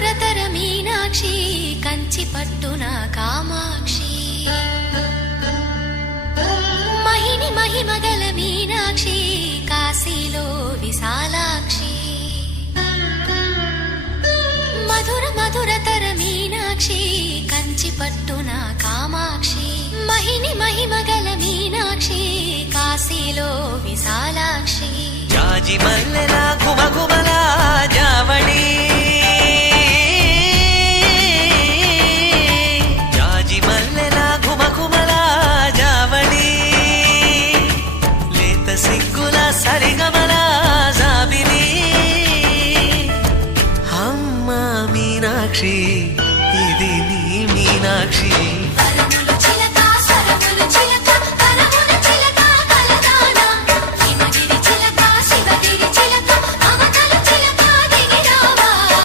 మధురతర మీనాక్షి కంచి పట్టున కామాక్షి మహిని మహిమగల మీనాక్షి కాశీలో విశాలాక్షి మధుర మధురతర మీనాక్షి కంచి పట్టున కామాక్షి మహిని మహిమగల మీనాక్షి కాశీలో విశాలాక్షి జాజి మల్లెల గుమగుమల జావళి జాజి మల్లెల గుమగుమల జావళి లేత సిగ్గుల సరిగమల జాబిలి అమ్మ మీనాక్షి ఇది నీ మీనాక్షి